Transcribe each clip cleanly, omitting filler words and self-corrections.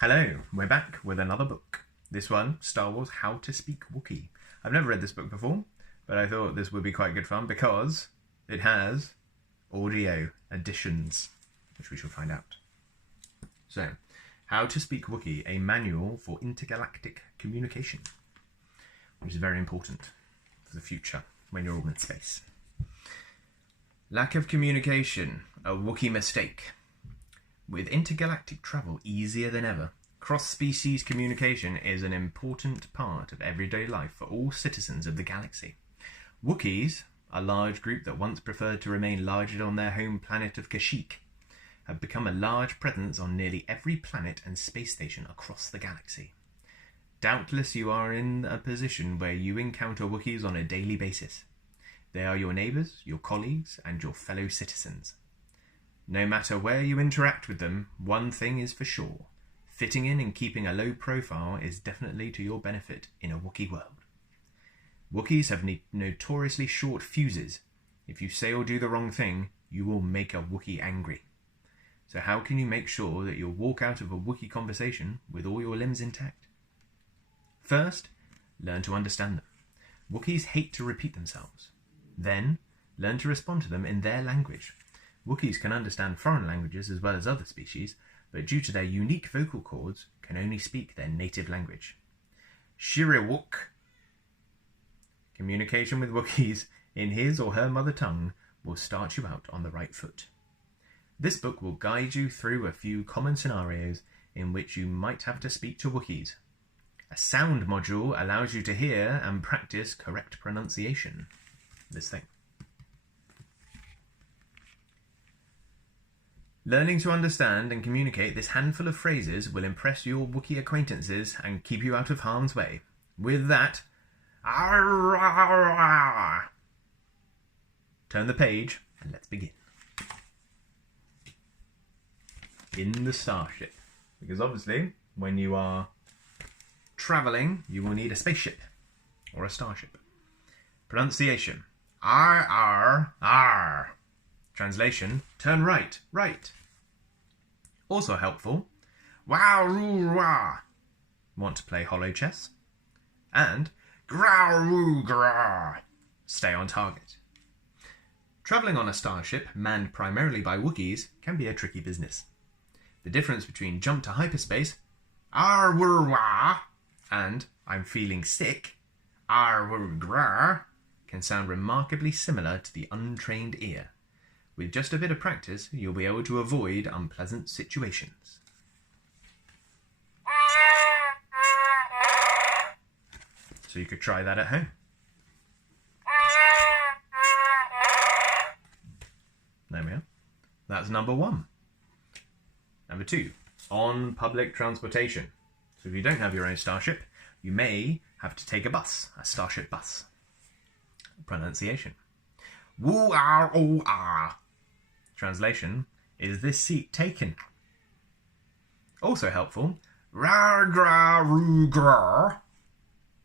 Hello, we're back with another book. This one, Star Wars How to Speak Wookiee. I've never read this book before, but I thought this would be quite good fun because it has audio additions, which we shall find out. So, How to Speak Wookiee, a manual for intergalactic communication, which is very important for the future when you're all in space. Lack of communication, a Wookiee mistake. With intergalactic travel easier than ever, cross-species communication is an important part of everyday life for all citizens of the galaxy. Wookiees, a large group that once preferred to remain lodged on their home planet of Kashyyyk, have become a large presence on nearly every planet and space station across the galaxy. Doubtless you are in a position where you encounter Wookiees on a daily basis. They are your neighbours, your colleagues, and your fellow citizens. No matter where you interact with them, one thing is for sure. Fitting in and keeping a low profile is definitely to your benefit in a Wookiee world. Wookiees have notoriously short fuses. If you say or do the wrong thing, you will make a Wookiee angry. So how can you make sure that you'll walk out of a Wookiee conversation with all your limbs intact? First, learn to understand them. Wookiees hate to repeat themselves. Then, learn to respond to them in their language. Wookiees can understand foreign languages as well as other species, but due to their unique vocal cords, can only speak their native language. Shiriwook. Communication with Wookiees in his or her mother tongue will start you out on the right foot. This book will guide you through a few common scenarios in which you might have to speak to Wookiees. A sound module allows you to hear and practice correct pronunciation. This thing. Learning to understand and communicate this handful of phrases will impress your Wookiee acquaintances and keep you out of harm's way. With that, turn the page and let's begin. In the starship. Because obviously, when you are travelling, you will need a spaceship or a starship. Pronunciation. R. Translation, turn right, right. Also helpful, wow-roo-rah, want to play holo chess. And grow-roo-grah, stay on target. Travelling on a starship manned primarily by Wookiees can be a tricky business. The difference between jump to hyperspace, ar-woo-wah, and I'm feeling sick, ar-woo-grah, can sound remarkably similar to the untrained ear. With just a bit of practice, you'll be able to avoid unpleasant situations. So you could try that at home. There we are. That's number 1. Number 2, on public transportation. So if you don't have your own starship, you may have to take a bus, a starship bus. Pronunciation. Woo-ar-oh-ah. Translation, is this seat taken? Also helpful, ra-gra-roo-gra.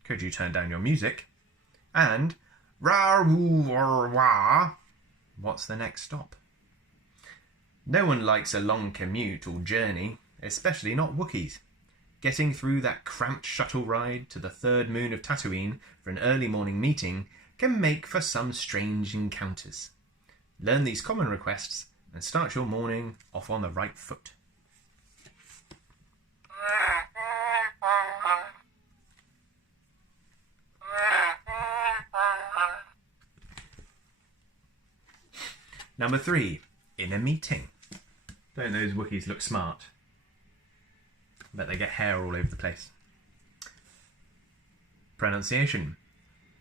Could you turn down your music? And ra-woo-wah. What's the next stop? No one likes a long commute or journey, especially not Wookiees. Getting through that cramped shuttle ride to the third moon of Tatooine for an early morning meeting can make for some strange encounters. Learn these common requests and start your morning off on the right foot. Number 3, in a meeting. Don't those Wookiees look smart? I bet they get hair all over the place. Pronunciation.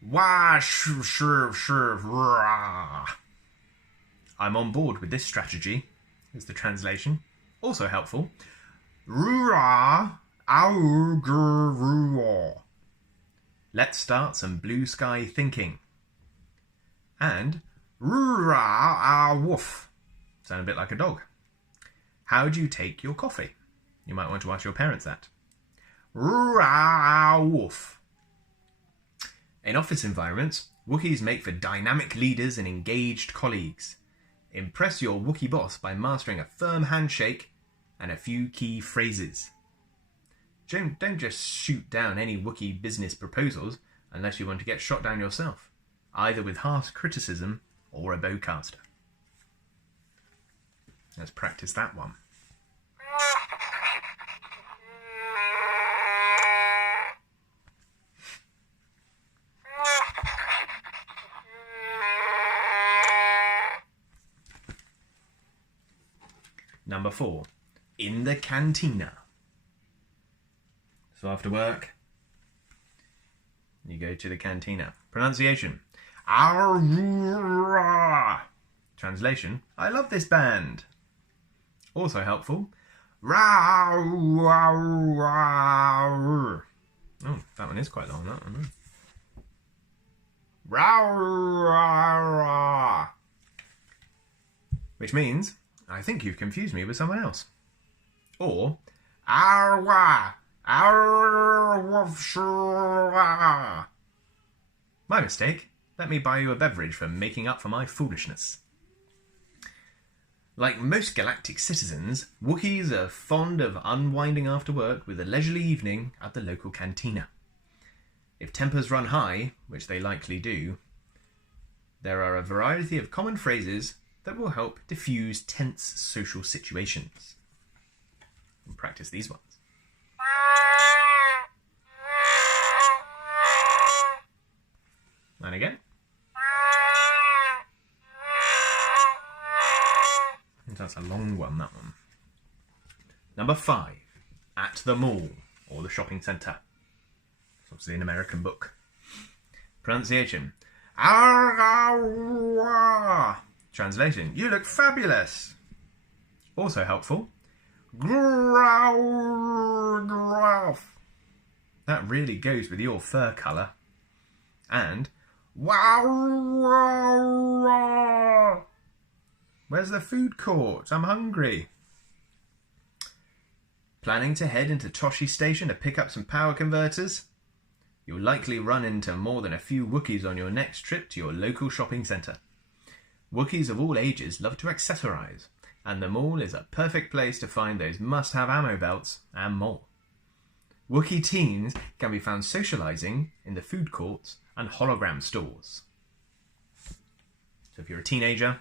Wah-shoo-shoo-shoo-rah. I'm on board with this strategy, is the translation. Also helpful. Roo-rah-ow-gur-roo-wah. Let's start some blue sky thinking. And roo-rah-ow-woof. Sound a bit like a dog. How do you take your coffee? You might want to ask your parents that. Roo-rah-ow-woof. In office environments, Wookiees make for dynamic leaders and engaged colleagues. Impress your Wookiee boss by mastering a firm handshake and a few key phrases. Don't just shoot down any Wookiee business proposals unless you want to get shot down yourself, either with harsh criticism or a bowcaster. Let's practice that one. Number 4. In the cantina. So after work, you go to the cantina. Pronunciation. Translation. I love this band. Also helpful. Oh, that one is quite long, that one. Which means, I think you've confused me with someone else. Or, my mistake. Let me buy you a beverage for making up for my foolishness. Like most galactic citizens, Wookiees are fond of unwinding after work with a leisurely evening at the local cantina. If tempers run high, which they likely do, there are a variety of common phrases that will help diffuse tense social situations. And practice these ones. And again. That's a long one, that one. Number 5. At the mall, or the shopping centre. It's obviously an American book. Pronunciation. Translation. You look fabulous. Also helpful. That really goes with your fur colour. And where's the food court? I'm hungry. Planning to head into Toshi Station to pick up some power converters? You'll likely run into more than a few Wookiees on your next trip to your local shopping centre. Wookiees of all ages love to accessorise, and the mall is a perfect place to find those must-have ammo belts and more. Wookiee teens can be found socialising in the food courts and hologram stores. So if you're a teenager,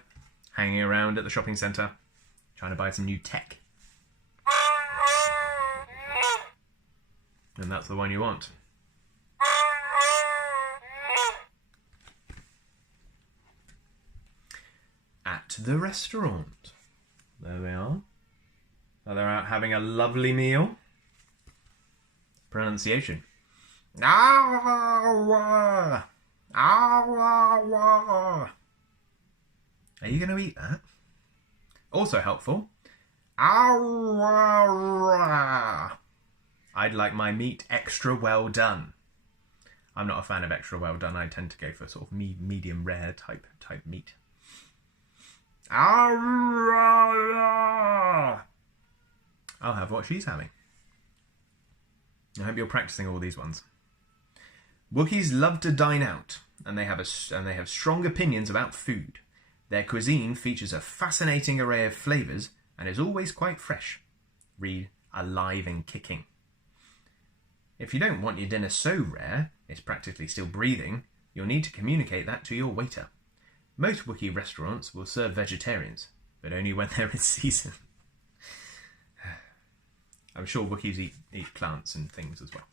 hanging around at the shopping centre, trying to buy some new tech, then that's the one you want. At the restaurant. There they are. They're out having a lovely meal. Pronunciation. Are you going to eat that? Also helpful. I'd like my meat extra well done. I'm not a fan of extra well done. I tend to go for sort of medium rare type meat. I'll have what she's having. I hope you're practicing all these ones. Wookiees love to dine out, and they have strong opinions about food. Their cuisine features a fascinating array of flavours and is always quite fresh. Read alive and kicking. If you don't want your dinner so rare it's practically still breathing, you'll need to communicate that to your waiter. Most Wookiee restaurants will serve vegetarians, but only when they're in season. I'm sure Wookiees eat plants and things as well.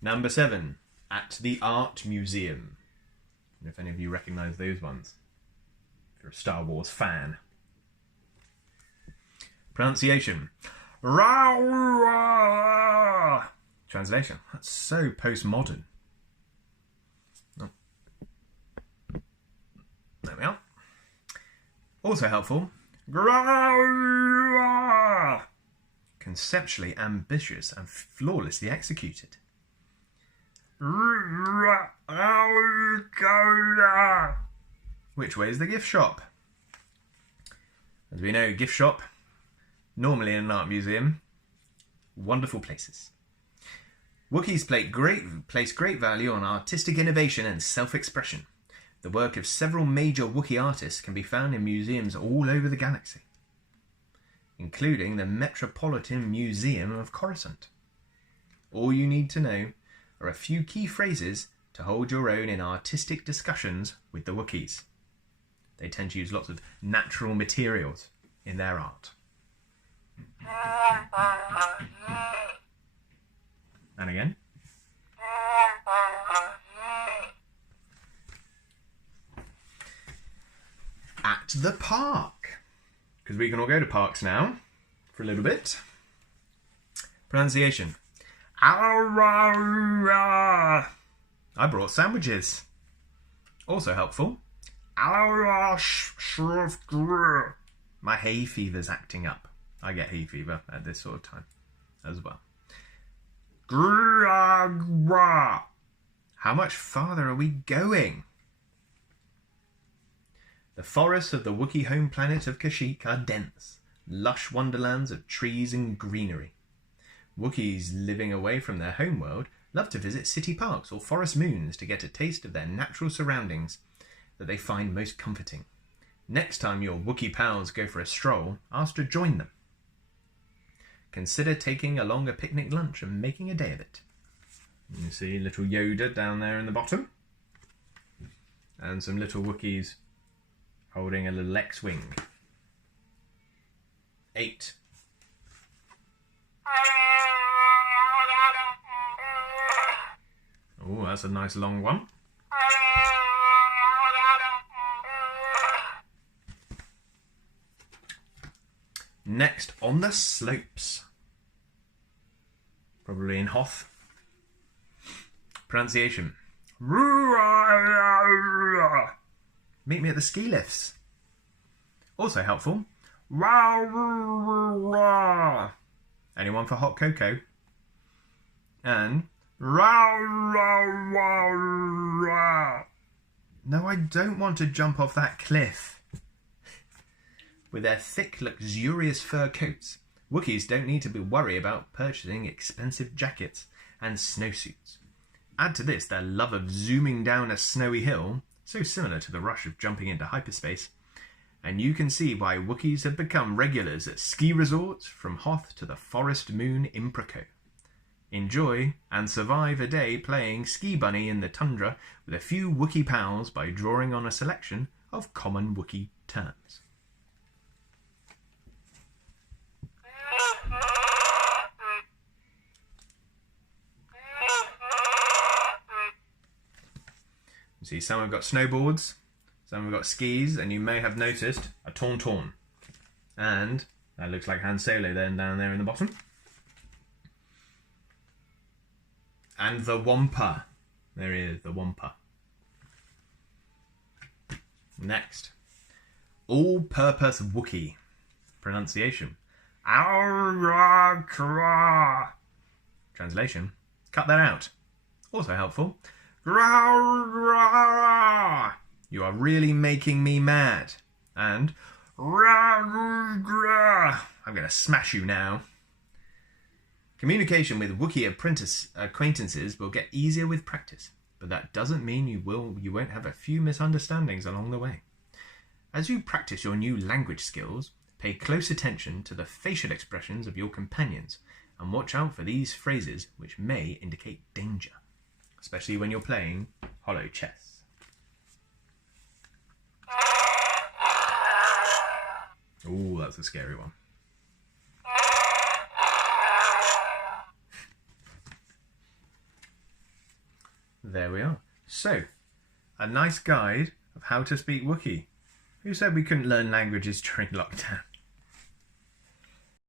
Number 7. At the Art Museum. I don't know if any of you recognise those ones. If you're a Star Wars fan. Pronunciation. Translation. That's so postmodern. Oh. There we are. Also helpful. Conceptually ambitious and flawlessly executed. Which way is the gift shop? As we know, gift shop, normally in an art museum, wonderful places. Wookiees place great value on artistic innovation and self-expression. The work of several major Wookiee artists can be found in museums all over the galaxy, including the Metropolitan Museum of Coruscant. All you need to know are a few key phrases to hold your own in artistic discussions with the Wookiees. They tend to use lots of natural materials in their art. And again. At the park. Because we can all go to parks now for a little bit. Pronunciation. I brought sandwiches. Also helpful. My hay fever's acting up. I get hay fever at this sort of time as well. How much farther are we going? The forests of the Wookiee home planet of Kashyyyk are dense, lush wonderlands of trees and greenery. Wookiees living away from their homeworld love to visit city parks or forest moons to get a taste of their natural surroundings that they find most comforting. Next time your Wookiee pals go for a stroll, ask to join them. Consider taking along a picnic lunch and making a day of it. You see little Yoda down there in the bottom. And some little Wookiees holding a little X-Wing. 8. Oh, that's a nice long one. Next, on the slopes. Probably in Hoth. Pronunciation. Meet me at the ski lifts. Also helpful. Anyone for hot cocoa? And no, I don't want to jump off that cliff. With their thick, luxurious fur coats, Wookiees don't need to worry about purchasing expensive jackets and snowsuits. Add to this their love of zooming down a snowy hill, so similar to the rush of jumping into hyperspace, and you can see why Wookiees have become regulars at ski resorts from Hoth to the forest moon Imprico. Enjoy and survive a day playing Ski Bunny in the tundra with a few Wookiee pals by drawing on a selection of common Wookiee terms. You see, some have got snowboards, some have got skis, and you may have noticed a tauntaun. And that looks like Han Solo then down there in the bottom. And the Wampa. There he is, the Wampa. Next. All-purpose Wookiee. Pronunciation. Translation. Cut that out. Also helpful. You are really making me mad. And I'm going to smash you now. Communication with Wookiee acquaintances will get easier with practice, but that doesn't mean you won't have a few misunderstandings along the way. As you practice your new language skills, pay close attention to the facial expressions of your companions and watch out for these phrases which may indicate danger, especially when you're playing holo chess. Ooh, that's a scary one. There we are. So, a nice guide of how to speak Wookiee. Who said we couldn't learn languages during lockdown?